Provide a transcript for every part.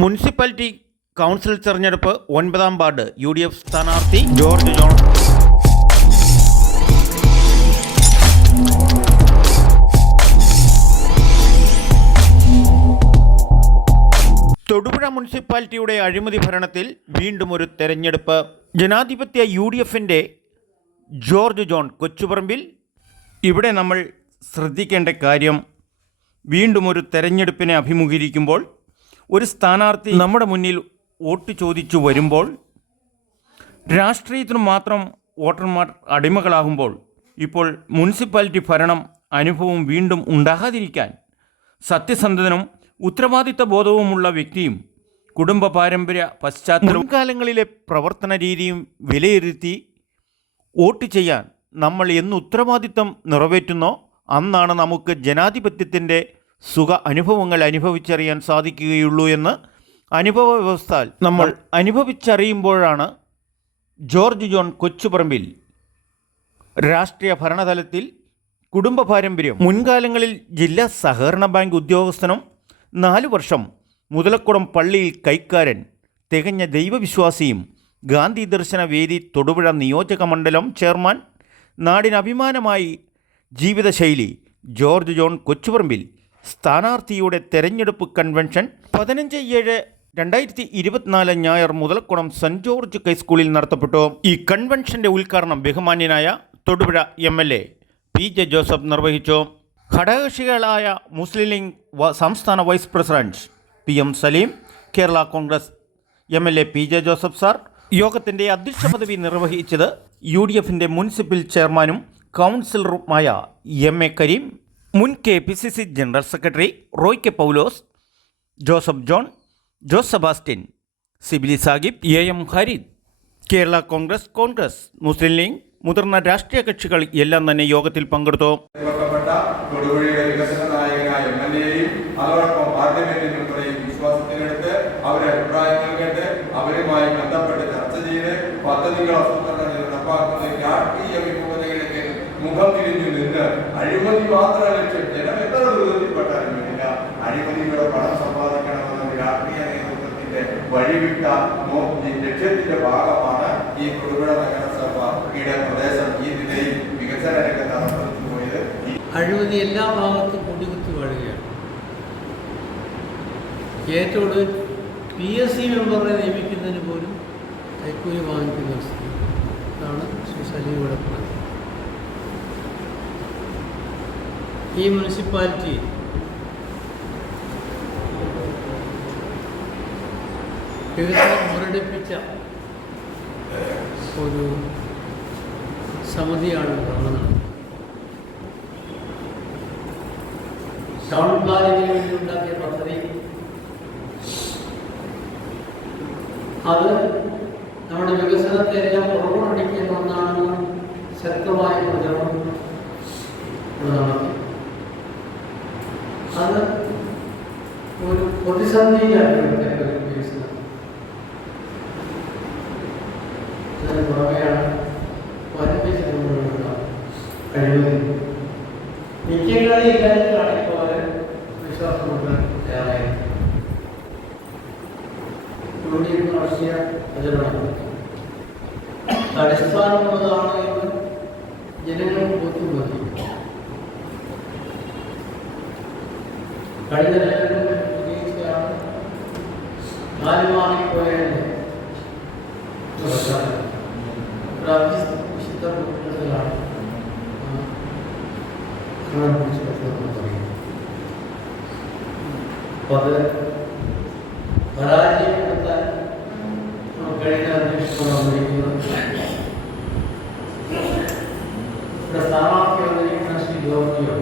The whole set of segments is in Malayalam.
മുനിസിപ്പാലിറ്റി കൗൺസിൽ തെരഞ്ഞെടുപ്പ് 9-ാം വാർഡ് UDF സ്ഥാനാർത്ഥി ജോർജ് ജോൺ. തൊടുപുഴ മുനിസിപ്പാലിറ്റിയുടെ അഴിമതി ഭരണത്തിൽ വീണ്ടും ഒരു തെരഞ്ഞെടുപ്പ്. ജനാധിപത്യ UDFന്റെ ജോർജ് ജോൺ കൊച്ചുപറമ്പിൽ. ഇവിടെ നമ്മൾ ശ്രദ്ധിക്കേണ്ട കാര്യം, വീണ്ടും ഒരു തെരഞ്ഞെടുപ്പിനെ അഭിമുഖീകരിക്കുമ്പോൾ ഒരു സ്ഥാനാർത്ഥി നമ്മുടെ മുന്നിൽ വോട്ട് ചോദിച്ചു വരുമ്പോൾ രാഷ്ട്രീയത്തിനു മാത്രം വോട്ടർമാർ അടിമകളാകുമ്പോൾ ഇപ്പോൾ മുനിസിപ്പാലിറ്റി ഭരണം അനുഭവം വീണ്ടും ഉണ്ടാകാതിരിക്കാൻ സത്യസന്ധനും ഉത്തരവാദിത്ത ബോധവുമുള്ള വ്യക്തിയും കുടുംബ പാരമ്പര്യ പശ്ചാത്തലവും മുൻകാലങ്ങളിലെ പ്രവർത്തന രീതിയും വിലയിരുത്തി വോട്ട് ചെയ്യാൻ നമ്മൾ എന്ന് ഉത്തരവാദിത്തം നിറവേറ്റുന്നോ അന്നാണ് നമുക്ക് ജനാധിപത്യത്തിൻ്റെ സുഖ അനുഭവങ്ങൾ അനുഭവിച്ചറിയാൻ സാധിക്കുകയുള്ളൂ എന്ന് അനുഭവ വ്യവസ്ഥ നമ്മൾ അനുഭവിച്ചറിയുമ്പോഴാണ് ജോർജ് ജോൺ കൊച്ചുപറമ്പിൽ രാഷ്ട്രീയ ഭരണതലത്തിൽ കുടുംബ പാരമ്പര്യം. മുൻകാലങ്ങളിൽ ജില്ലാ സഹകരണ ബാങ്ക് ഉദ്യോഗസ്ഥനും 4 വർഷം മുതലക്കുളം പള്ളിയിൽ കൈക്കാരൻ, തികഞ്ഞ ദൈവവിശ്വാസിയും, ഗാന്ധി ദർശന വേദി തൊടുപുഴ നിയോജക മണ്ഡലം ചെയർമാൻ, നാടിന് അഭിമാനമായി ജീവിതശൈലി ജോർജ് ജോൺ കൊച്ചുപറമ്പിൽ സ്ഥാനാർത്ഥിയുടെ തെരഞ്ഞെടുപ്പ് കൺവെൻഷൻ 15/7/2024 ഞായർ മുതലക്കുളം സെൻറ് ജോർജ് ഹൈസ്കൂളിൽ നടത്തപ്പെട്ടു. ഈ കൺവെൻഷന്റെ ഉദ്ഘാടനം ബഹുമാന്യനായ തൊടുപുഴ MLA PJ ജോസഫ് നിർവഹിച്ചു. ഘടകകക്ഷികളായ മുസ്ലിം ലീഗ് സംസ്ഥാന vice president PM Saleem, Kerala Congress MLA PJ Joseph sir. യോഗത്തിന്റെ അധ്യക്ഷ പദവി നിർവഹിച്ചത് UDFന്റെ മുനിസിപ്പൽ ചെയർമാനും കൗൺസിലറുമായ MA കരീം, മുൻ KPCC general secretary Roy K Paulose, Joseph John, Jose Sebastian, Sibili Sahib, AM Khareed. Kerala Congress Muslim League മുതിർന്ന രാഷ്ട്രീയ കക്ഷികൾ എല്ലാം തന്നെ യോഗത്തിൽ പങ്കെടുത്തു. അവരുടെ അഭിപ്രായങ്ങൾ കേട്ട് അവരുമായി ബന്ധപ്പെട്ട് ചർച്ച ചെയ്ത് പദ്ധതികൾ നടപ്പാക്കുന്നതിൽ രാഷ്ട്രീയ വിമുഖതയിലേക്ക് മുഖം തിരിഞ്ഞു നിന്ന് അഴിമതി മാത്രം ലക്ഷ്യം. ജനം എത്ര ദുരിതത്തിൽപ്പെട്ടാലും വേണ്ടില്ല, അഴിമതിയുടെ പണം സമ്പാദിക്കണമെന്ന രാഷ്ട്രീയ നേതൃത്വത്തിന്റെ വഴിവിട്ട ലക്ഷ്യത്തിന്റെ ഭാഗമാണ് ഈ തൊടുപുഴ നഗരസഭയുടെ പ്രദേശം ഈ നിലയിൽ വികസന രംഗത്ത് നടന്നു പോയത്. അഴിമതി എല്ലാ ഭാഗത്തും കൊടികുത്തി വാഴുകയാണ്. ഏറ്റവും ഒടുവിൽ PSC മെമ്പറെ നിയമിക്കുന്നതിന് പോലും കൈക്കൂലി വാങ്ങിക്കുന്ന സ്ഥിതി. ഇതാണ് ശ്രീ സലീം ഇവിടെ പറഞ്ഞത്. ഈ മുനിസിപ്പാലിറ്റി വികസനം മുരടിപ്പിച്ച ഒരു സമിതിയാണ് നടന്നത്. ടൗൺ പ്ലാനിങ്ങിന് വേണ്ടി ഉണ്ടാക്കിയ പദ്ധതി അത് നമ്മുടെ വികസനത്തെ എല്ലാം പുറകോട്ടടിക്കുന്ന ഒന്നാണെന്ന് ശക്തമായ പ്രചരണം നടത്തി. അത് ഒരു പ്രതിസന്ധിയിലാണ് വികസനം. അതിന് പുറമെയാണ് വരപ്പിച്ച കഴിവ് നിത്യങ്ങളെ ഇല്ലാതിട്ടാണ് ഇപ്പോൾ അവർ വിശ്വാസം കൊണ്ട് തയ്യാറായത്. നടത്തിയ പ്രചരണം അടിസ്ഥാനമുള്ളതാണ് എന്ന് ജനങ്ങൾക്ക് ബോധ്യപ്പെടുത്തി. കഴിഞ്ഞ നിലവിൽ പ്രതീക്ഷയാണ് മാറിപ്പോയതിൻ്റെ വിശുദ്ധ കൂട്ടത്തിലാണ് അപ്പോൾ അത് പരാജയപ്പെടുത്താൻ കഴിഞ്ഞ അധ്യക്ഷത വന്നിരിക്കുന്നത് ഇവിടെ സ്ഥാനാർത്ഥി വന്നിരിക്കുന്ന ശ്രീ ജോർജിയോ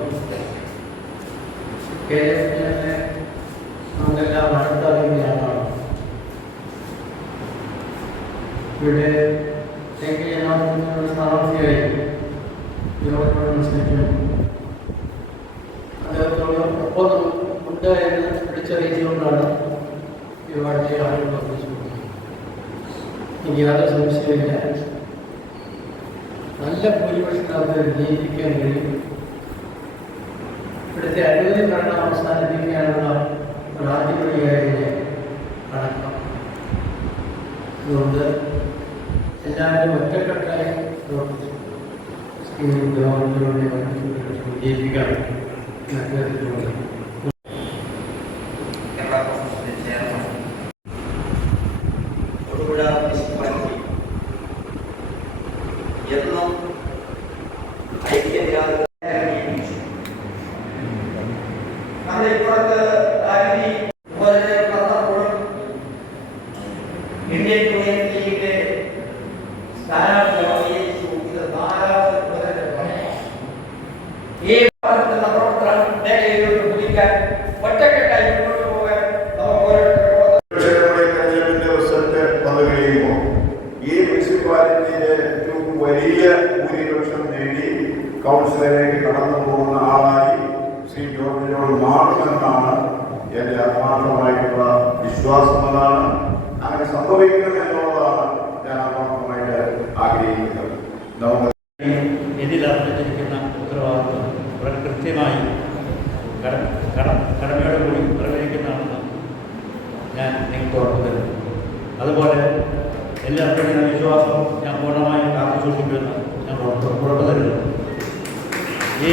KFനെ നമുക്കെല്ലാം അടുത്തറിയുന്നതാണ്. ഇവിടെ സ്ഥാനാർത്ഥിയായി അദ്ദേഹത്തോട് ഒപ്പം ഉണ്ട് എന്ന് വിളിച്ചറിയിച്ചുകൊണ്ടാണ് ഈ വാർത്തയെ ആളുകൾ വർദ്ധിച്ചുകൊണ്ടിരിക്കുന്നത്. എനിക്ക് യാതൊരു സംശയമില്ല, നല്ല ഭൂരിപക്ഷത്തെ വിജയിപ്പിക്കാൻ കഴിയും. ഇവിടുത്തെ അഴിമതി ഭരണം അവസാനിപ്പിക്കാനുള്ള ഒരു ആദ്യപടിയായി എല്ലാവരും ഒറ്റക്കെട്ടായി പ്രവർത്തിച്ചു സ്കൂൾ ഗവൺമെന്റിലൂടെ വിജയിപ്പിക്കാൻ അഭ്യർത്ഥിച്ചുകൊണ്ട് തൊടുപുഴ മുനിസിപ്പാലിറ്റി എന്നും ഐക്യരാജ്യ നമ്മുടെ ഇപ്പോഴത്തെ ഇന്ത്യൻ യൂണിയൻ ലീഗിന്റെ സ്ഥാനാർത്ഥി ഈ പ്രവർത്തന മേഖലയിലോട്ട് കുതിക്കാൻ ഒറ്റക്കെട്ടായി മുന്നോട്ട് പോകാൻ ഈ മുനിസിപ്പാലിറ്റിയിലെ ഏറ്റവും വലിയ ഭൂരിപക്ഷം നേടി കൗൺസിലറിലേക്ക് കടന്നു പോകുന്ന ആളായി ശ്രീ ജോർജിനോട് മാറുമെന്നാണ് എൻ്റെ ആത്മാർത്ഥമായിട്ടുള്ള വിശ്വാസം. അതാണ് അങ്ങനെ സംഭവിക്കുന്നത് എന്നുള്ളതാണ് ഞാൻ ആത്മാർത്ഥമായിട്ട് ആഗ്രഹിക്കുന്നത്. നമുക്ക് ഇതിലർപ്പിച്ചിരിക്കുന്ന ഉത്തരവാദിത്വം വളരെ കൃത്യമായി കടമയോടുകൂടി നിർവഹിക്കുന്നതാണെന്ന് ഞാൻ നിങ്ങൾക്ക് ഉറപ്പു തരുന്നു. അതുപോലെ എല്ലാവർക്കും ഞാൻ വിശ്വാസം ഞാൻ പൂർണ്ണമായും കാത്തുസൂക്ഷിക്കുമെന്ന് ഞാൻ ഉറപ്പു തരുന്നു. ഈ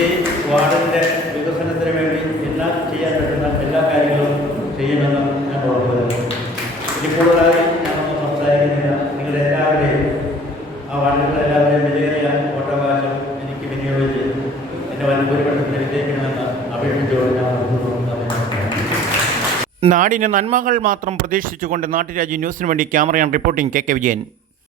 വാർഡിൻ്റെ വികസനത്തിന് വേണ്ടി എല്ലാം ചെയ്യാൻ പറ്റുന്ന എല്ലാ കാര്യങ്ങളും ചെയ്യുമെന്ന് ഞാൻ ഉറപ്പു തരുന്നു. ഇനി കൂടുതലായി ഞാനൊന്നും സംസാരിക്കുന്നില്ല. നിങ്ങളെല്ലാവരെയും ആ വാർഡുകളെല്ലാവരെയും വിജയിയ വോട്ടവകാശം എനിക്ക് വിനിയോഗിച്ച് എന്നെ ഭൂരിപക്ഷത്തിൽ വിജയിക്കണമെന്ന് അപേക്ഷിച്ചുകൊണ്ട് ഞാൻ നാടിന് നന്മകൾ മാത്രം പ്രതീക്ഷിച്ചുകൊണ്ട് നാട്ടുരാജ്യ ന്യൂസിനു വേണ്ടി ക്യാമറയാൻ റിപ്പോർട്ടിംഗ് കെ വിജയൻ.